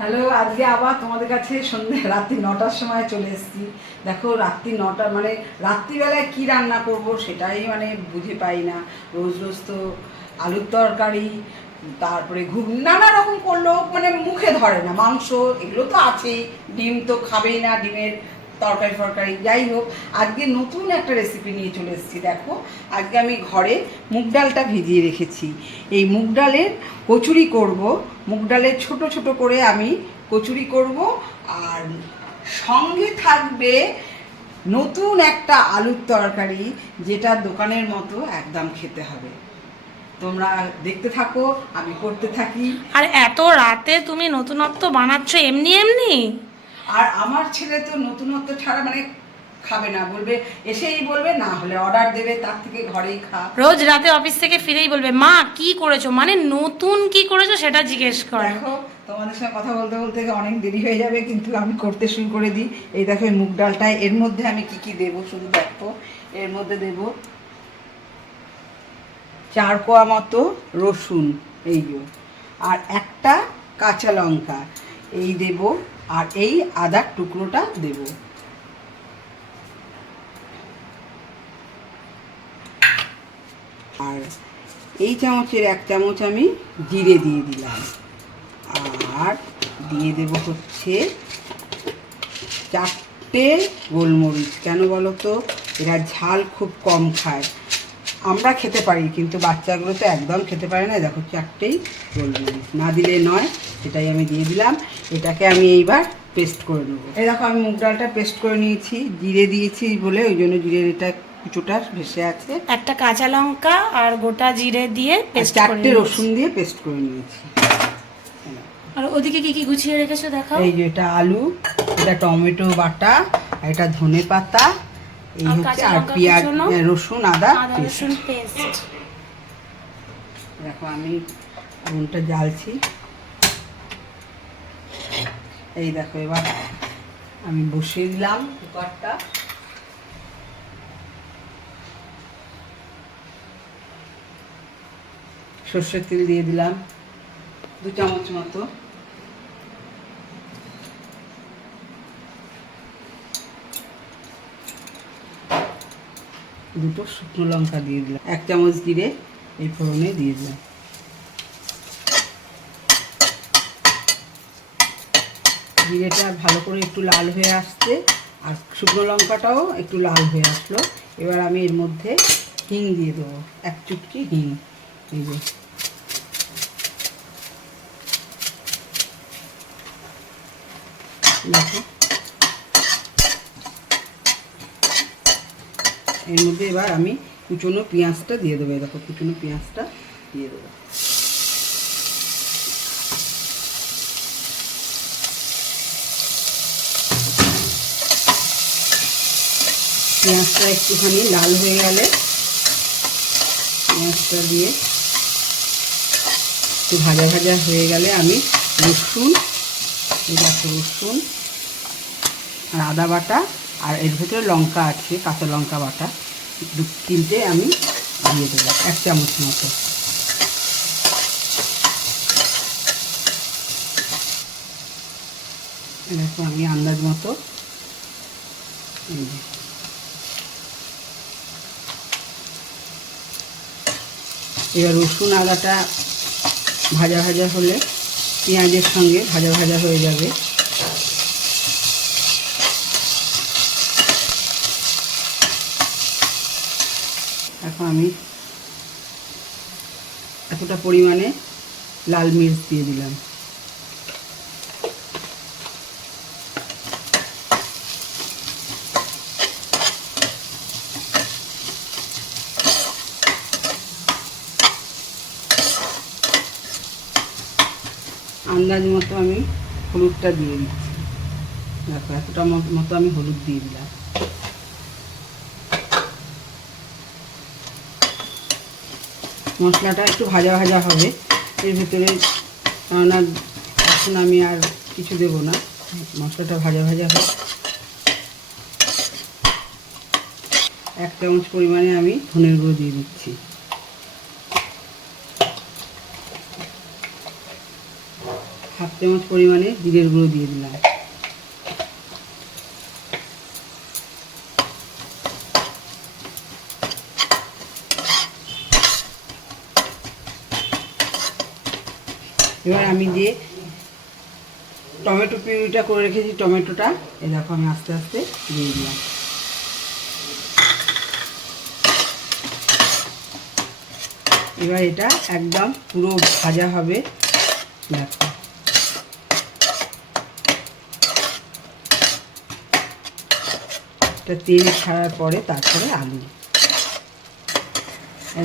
Hello, আজকে আবার তোমাদের কাছে সন্ধ্যে রাত্রি নটার সময় চলে এসেছি। দেখো, রাত্রি নটা মানে রাত্রিবেলায় কি রান্না করব সেটাই মানে বুঝে পাই না। রোজ রোজ তো আলুর তরকারি, তারপরে ঘুম, নানা রকম করলেও মানে মুখে ধরে না, মাংস, এগুলো তো আছেই, ডিম তো খাবেই না ডিমের। তরকারি ফরকারি, যাই হোক, আজকে নতুন একটা রেসিপি নিয়ে চলে এসেছি, দেখো। আজকে আমি ঘরে মুগ ডালটা ভিজিয়ে রেখেছি। এই মুগ ডালের কচুরি করব। মুগ ডালের ছোট ছোট করে আমি কচুরি করব। আর সঙ্গে থাকবে নতুন একটা আলুর তরকারি, যেটা দোকানের মতো একদম খেতে হবে। তোমরা দেখতে থাকো, আমি করতে থাকি। আর এত রাতে তুমি নতুনত্ব বানাচ্ছ, এমনি এমনি? আর আমার ছেলে তো নতুনত্ব ছাড়া মানে খাবে না বলবে এসেই বলবে না হলে অর্ডার দেবে তার থেকে ঘরেই খা। রোজ রাতে অফিস থেকে ফিরেই বলবে মা কি করেছ? মানে নতুন কি করেছ সেটা জিজ্ঞেস করে। দেখো তোমাদের সঙ্গে কথা বলতে বলতে অনেক দেরি হয়ে যাবে কিন্তু আমি করতে শুরু করে দিই। এই দেখো এই মুগ ডালটায় এর মধ্যে আমি কি কি দেবো শুধু দেখো। এর মধ্যে দেব চার কোয়া মতো রসুন এই যে। আর একটা কাঁচা লঙ্কা এই দেব আর এই আদার টুকরোটা দেব। আর এই চামচের এক চামচ আমি জিরে দিয়ে দিলাম। আর দিয়ে দেব হচ্ছে চারটে গোলমরিচ। কেন বলো তো? এরা ঝাল খুব কম খায়। আমরা খেতে পারি কিন্তু বাচ্চাগুলো তো একদম খেতে পারে না। দেখো চারটেই গোলমরিচ না দিলে নয় সেটাই আমি দিয়ে দিলাম। এটাকে আমি এইবার পেস্ট করে নেব। এই দেখো আমি মুগ ডালটা পেস্ট করে নিয়েছি জিরে দিয়েছি বলে ওই জন্য জিরের এটা কিছুটা ভেসে আছে। একটা কাঁচা লঙ্কা আর গোটা জিরে দিয়ে পেস্ট চারটে রসুন দিয়ে পেস্ট করে নিয়েছি। আর ওদিকে কি কি গুছিয়ে রেখেছো দেখাও। এই যে এটা আলু এটা টমেটো বাটা এটা ধনে পাতা এই হচ্ছে আর পেঁয়াজ রসুন আদা রসুন পেস্ট। দেখো আমি আগুনটা জ্বালছি। এই দেখো এবার আমি বসিয়ে দিলাম কুকারটা। সর্ষের তেল দিয়ে দিলাম দু চামচ মতো। দুটো শুকনো লঙ্কা দিয়ে দিলাম। এক চামচ জিরে এই ফোড়নে দিয়ে দিলাম। জিরেটা ভালো করে একটু লাল হয়ে আসছে, আর শুকনো লঙ্কাটাও একটু লাল হয়ে আসলো। এবার আমি এর মধ্যে হিং দিয়ে দেবো, এক চুটকি হিং। এই যে। দেখো এর মধ্যে এবার আমি কুচনো পেঁয়াজটা দিয়ে দেবো। দেখো, কুচনো পেঁয়াজটা দিয়ে দেবো। পেঁয়াজটা একটুখানি লাল হয়ে গেলে পেঁয়াজটা দিয়ে একটু ভাজা ভাজা হয়ে গেলে আমি রসুন রসুন আর আদা বাটা আর এর ভিতরে লঙ্কা আছে, কাঁচা লঙ্কা বাটা। দু তিনটে আমি দিয়ে দেবো, এক চামচ মতো। আমি আন্দাজ মতো এবার রসুন আদাটা ভাজা ভাজা হলে পেঁয়াজের সঙ্গে ভাজা ভাজা হয়ে যাবে। এখন আমি এতটা পরিমাণে লাল মির্চ দিয়ে দিলাম। আন্দাজ মতো আমি হলুদটা দিয়ে দিচ্ছি। দেখো, এতটা মতো আমি হলুদ দিয়ে দিলাম। মশলাটা একটু ভাজা ভাজা হবে। এর ভিতরে কেননা এখন আমি আর কিছু দেব না। মশলাটা ভাজা ভাজা হোক এক চামচ পরিমাণে আমি ধনের গুঁড়ো দিয়ে দিচ্ছি। হাফ চামচ পরিমাণে জিরের গুঁড়ো দিয়ে দিলাম। এবার আমি যে টমেটো পিউরিটা করে রেখেছি, টমেটোটা। দেখো আমি আস্তে আস্তে দিয়ে দিলাম। এবার এটা একদম পুরো ভাজা হবে। দেখো। এটা তেল ছাড়ার পরে তারপরে আলু।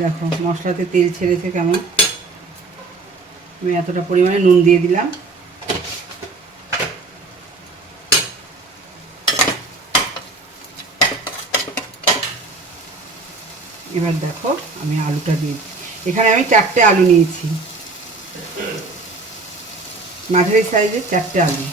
দেখো, মশলাতে তেল ছেড়েছে কেমন? আমি এতটা পরিমাণে নুন দিয়ে দিলাম। এবার দেখো আমি আলুটা দিয়ে এখানে আমি চারটে আলু নিয়েছি। মাঝারি সাইজের চারটে আলু।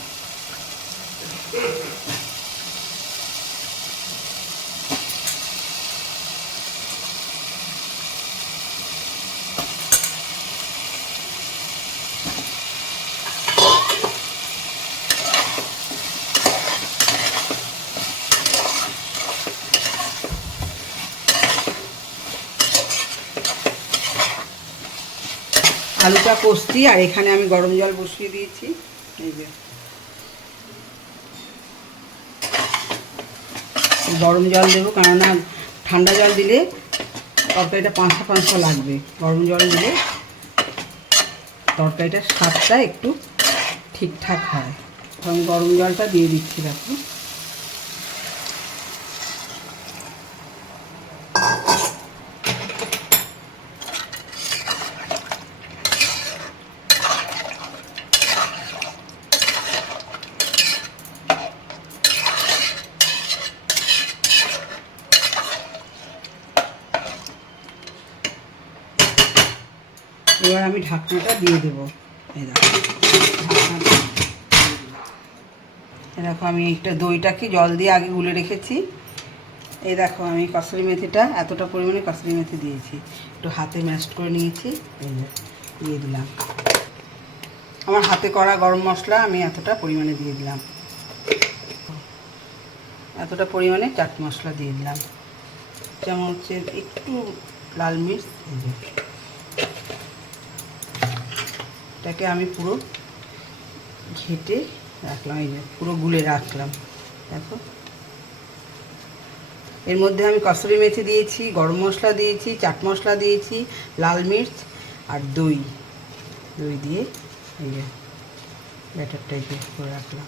আলুটা কষছি আর এখানে আমি গরম জল বসিয়ে দিয়েছি। এই যে। গরম জল দেবো, কেননা ঠান্ডা জল দিলে তরকারিটা পাঁচশো পাঁচশো লাগবে। গরম জল দিলে তরকারিটার স্বাদটা একটু ঠিকঠাক হয়। আমি গরম জলটা দিয়ে দিচ্ছি, দেখো। এবার আমি ঢাকনাটা দিয়ে দেবো। এই দেখো এই দেখো, আমি একটা দইটাকে জল দিয়ে আগে গুলে রেখেছি। এই দেখো, আমি কসুরি মেথিটা এতটা পরিমাণে কসুরি মেথি দিয়েছি। একটু হাতে ম্যাশ করে নিয়েছি। দিয়ে দিলাম। আমার হাতে করা গরম মশলা আমি এতটা পরিমাণে দিয়ে দিলাম। এতটা পরিমাণে চাট মশলা দিয়ে দিলাম। যেমন হচ্ছে একটু লাল মির্চ এটাকে আমি পুরো ঘেটে রাখলাম, এই পুরো গুলে রাখলাম। দেখো। এর মধ্যে আমি কসুরি মেথি দিয়েছি, গরম মশলা দিয়েছি, চাট মশলা দিয়েছি, লাল মির্চ আর দই। দই দিয়ে এই যে ব্যাটারটা এই করে রাখলাম।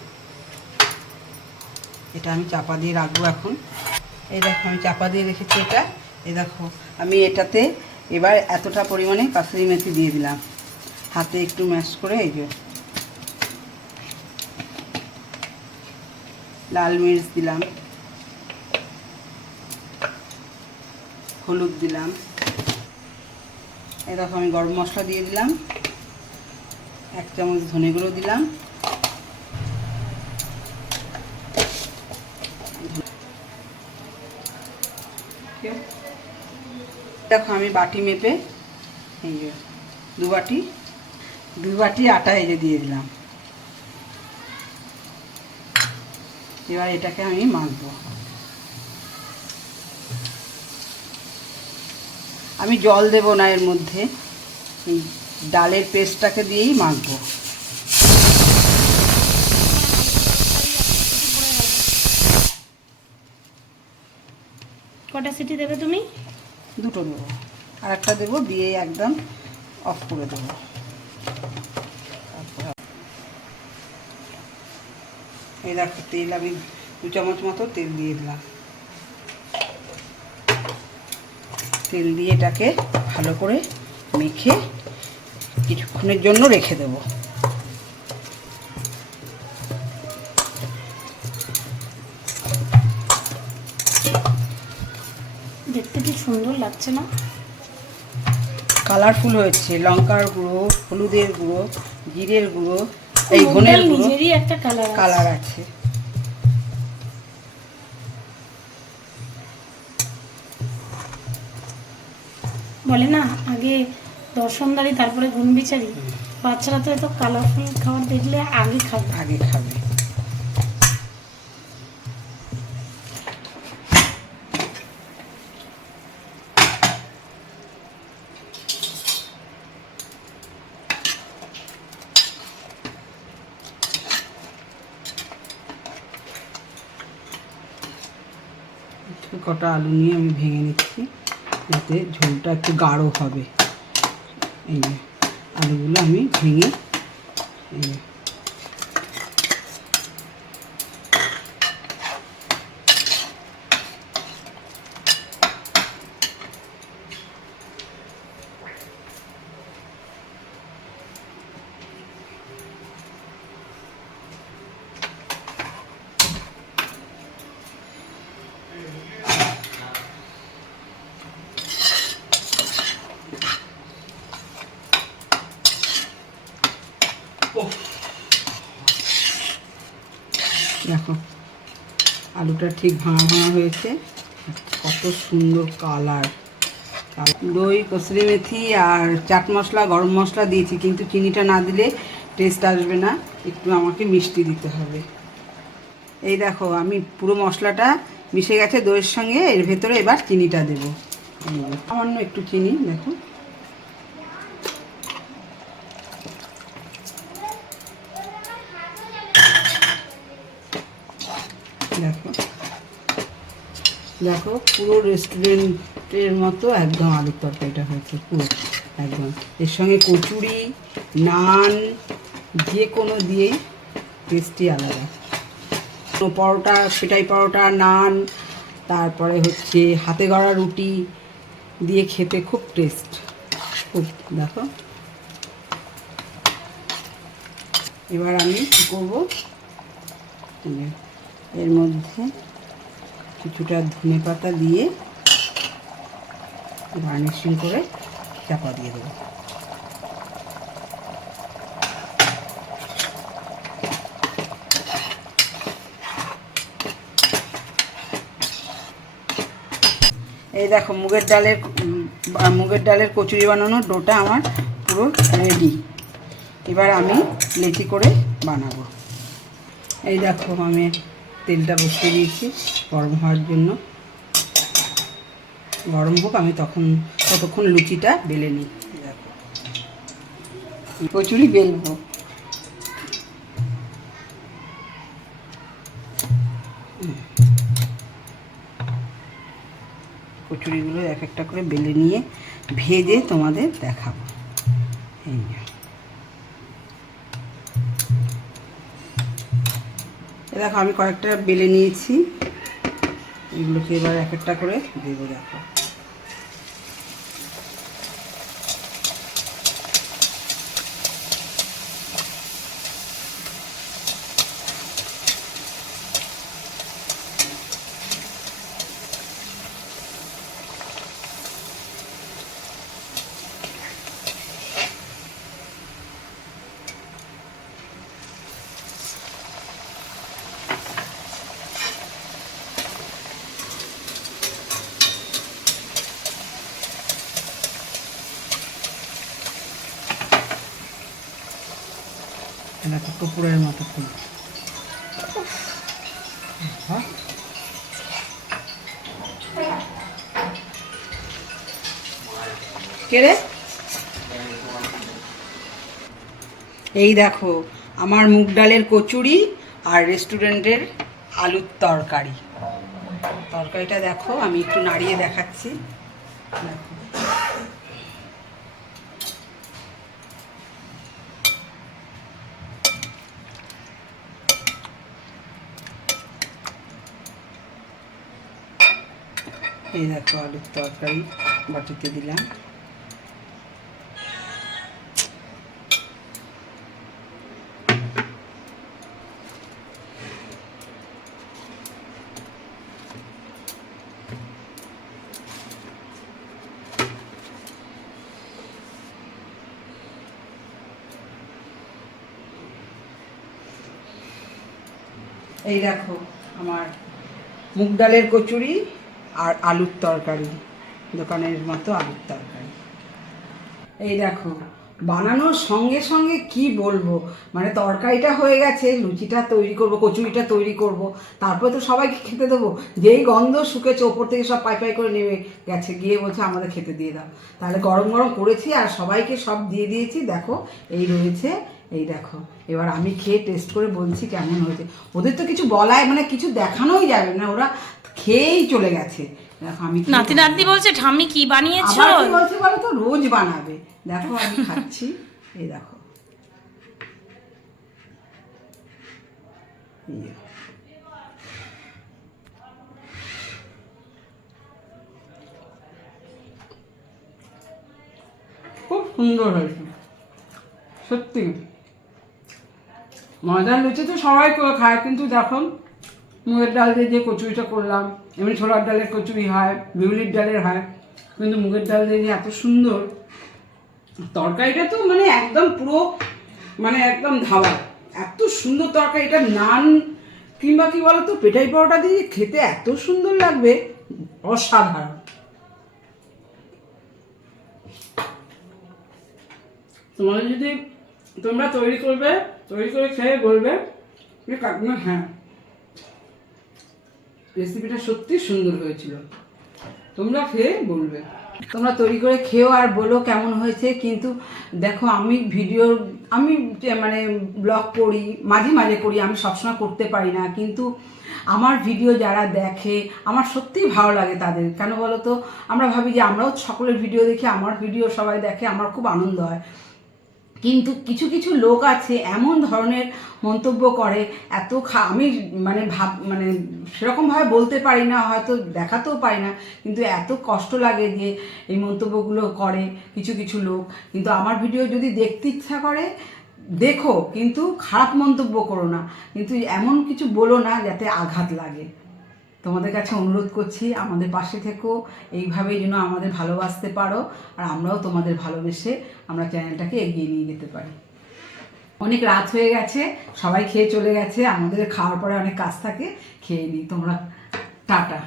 এটা আমি চাপা দিয়ে রাখব এখন। এই দেখো, আমি চাপা দিয়ে রেখেছি এটা। এই দেখো, আমি এটাতে এবার এতটা পরিমাণে কাসুরি মেথি দিয়ে দিলাম। হাতে একটু ম্যাশ করে এই যে লাল মির্চ দিলাম, হলুদ দিলাম। দেখো আমি গরম মশলা দিয়ে দিলাম, এক চামচ ধনে গুঁড়ো দিলাম। দেখো আমি বাটি মেপে এই দু বাটি দু বাটি আটা এই যে দিয়ে দিলাম। এবার এটাকে আমি মাখবো। আমি জল দেব না এর মধ্যে এই ডালের পেস্টটাকে দিয়েই মাখবো। কটা সিটি দেবে তুমি? দুটো দেবো। আর একটা দেবো দিয়ে একদম অফ করে দেবো তারপরে এই দেখো তেল আমি দু চামচ মতো তেল দিয়ে দিলাম। তেল দিয়ে এটাকে ভালো করে মেখে কিছুক্ষণের জন্য রেখে দেবো। দেখতে কি সুন্দর লাগছে না? কালারফুল হয়েছে। লঙ্কার গুঁড়ো হলুদের গুঁড়ো জিরের গুঁড়ো এই ধনের নিজেরই একটা কালার কালার আছে। বলে না আগে দর্শনদারি তারপরে গুণ বিচারি। বাচ্চারা তো এত কালারফুল খাবার দেখলে আগে খাবে। আগে খাবে। কটা আলু নিয়ে আমি ভেঙে নিচ্ছি, যাতে ঝোলটা একটু গাঢ় হবে। এই আলুগুলো আমি ভেঙে, এই যে দেখো আলুটা ঠিক ভাঙা ভাঙা হয়েছে। কত সুন্দর কালার। দই, কসরি মেথি আর চাট মশলা, গরম মশলা দিয়েছি, কিন্তু চিনিটা না দিলে টেস্ট আসবে না। একটু আমাকে মিষ্টি দিতে হবে। এই দেখো, আমি পুরো মশলাটা মিশে গেছে দইয়ের সঙ্গে, এর ভেতরে এবার চিনিটা দেবো। সামান্য একটু চিনি, দেখো। দেখো, পুরো রেস্টুরেন্টের মতো একদম আলুর তরকারিটা হয়েছে, পুরো একদম। এর সঙ্গে কচুরি, নান, যে কোনো দিয়েই টেস্টি আলাদা। পরোটা পেটাই পরোটা, নান, তারপরে হচ্ছে হাতে গড়া রুটি দিয়ে খেতে খুব টেস্ট খুব দেখো। এবার আমি কী করব? এর মধ্যে কিছুটা ধনে পাতা দিয়ে গার্নিশিং করে চাপা দিয়ে দেবো। এই দেখো, মুগের ডালের মুগের ডালের কচুরি বানানোর ডোটা আমার পুরো রেডি এবার আমি লেচি করে বানাবো। এই দেখো, আমি তেলটা বসিয়ে দিয়েছি গরম হওয়ার জন্য। গরম হোক, আমি তখন ততক্ষণ লুচিটা বেলে নিই। কচুরি বেলবো। কচুরিগুলো এক একটা করে বেলে নিয়ে ভেজে তোমাদের দেখাবো। এই দেখো আমি কয়েকটা বেলে নিয়েছি। এগুলোকে এবার এক একটা করে দেবো দেখো। তো কপুরের মতো ফুল হ্যাঁ। কে এই দেখো, আমার মুগ ডালের কচুরি আর রেস্টুরেন্টের আলুর তরকারি। তরকারিটা দেখো, আমি একটু নাড়িয়ে দেখাচ্ছি। দেখো। এই দেখো আলুর তরকারি বাটিতে দিলাম। এই দেখো আমার মুগ ডালের কচুরি। আর আলুর তরকারি, দোকানের মতো আলুর তরকারি। এই দেখো, বানানোর সঙ্গে সঙ্গে কি বলব? মানে তরকারিটা হয়ে গেছে, লুচিটা তৈরি করব, কচুরিটা তৈরি করব, তারপরে তো সবাইকে খেতে দেবো। যেই গন্ধ শুকেছে, ওপর থেকে সব পাই পাই করে নেমে গেছে, গিয়ে বলছে আমাদের খেতে দিয়ে দাও। তাহলে গরম গরম করেছি আর সবাইকে সব দিয়ে দিয়েছি। দেখো, এই রয়েছে এই দেখো এবার আমি খেয়ে টেস্ট করে বলছি কেমন হয়েছে। ওদের তো কিছু বলায় মানে কিছু দেখানোই যাবে না ওরা খেয়েই চলে গেছে। দেখো আমি নাতি নাতি বলছে ঠাম্মি কি বানিয়েছো? আবার বলছে বলো তো? রোজ বানাবে। দেখো আমি খাচ্ছি। এই দেখো। খুব সুন্দর হয়েছে। সত্যি। ময়দার লুচি তো সবাই করে খায়, কিন্তু দেখো, মুগের ডাল দিয়ে যে কচুরিটা করলাম, এমনি ছোলার ডালের কচুরি হয়, বিউলির ডালের হয়, কিন্তু মুগের ডাল দিয়ে এত সুন্দর, তরকারিটা তো মানে একদম পুরো মানে একদম ধাবা, এত সুন্দর তরকারি, এটা নান কিংবা কি বলতো, পেটাই পরোটা দিয়ে খেতে এত সুন্দর লাগবে, অসাধারণ। তোমাদের যদি তোমরা তৈরি করবে তৈরি করে খেয়ে বলবে যে কাকিমা হ্যাঁ। রেসিপিটা সত্যি সুন্দর হয়েছিল। তোমরা খেয়ে বলবে। তোমরা তৈরি করে খেও আর বলো কেমন হয়েছে, কিন্তু দেখো, আমি ভিডিও, আমি মানে ব্লগ করি মাঝে মাঝে করি, আমি সবসময় করতে পারি না। কিন্তু আমার ভিডিও যারা দেখে, আমার সত্যিই ভালো লাগে তাদের। কেন বলো তো? আমরা ভাবি যে আমরাও সকলের ভিডিও দেখি, আমার ভিডিও সবাই দেখে, আমার খুব আনন্দ হয়। কিন্তু কিছু কিছু লোক আছে, এমন ধরনের মন্তব্য করে, এত খা, আমি মানে ভাব মানে সেরকমভাবে বলতে পারি না, হয়তো দেখাতেও পারি না, কিন্তু এত কষ্ট লাগে যে এই মন্তব্যগুলো করে কিছু কিছু লোক। কিন্তু আমার ভিডিও যদি দেখতে ইচ্ছা করে, দেখো, কিন্তু খারাপ মন্তব্য করো না। কিন্তু এমন কিছু বলো না যাতে আঘাত লাগে। তোমাদের কাছে অনুরোধ করছি, আমাদের পাশে থেকেও এইভাবেই যেন আমাদের ভালোবাসতে পারো, আর আমরাও তোমাদের ভালোবেসে আমরা চ্যানেলটাকে এগিয়ে নিয়ে যেতে পারি। অনেক রাত হয়ে গেছে, সবাই খেয়ে চলে গেছে, আমাদের খাওয়ার পরে অনেক কাজ থাকে, খেয়ে নিই, তোমরা, টাটা।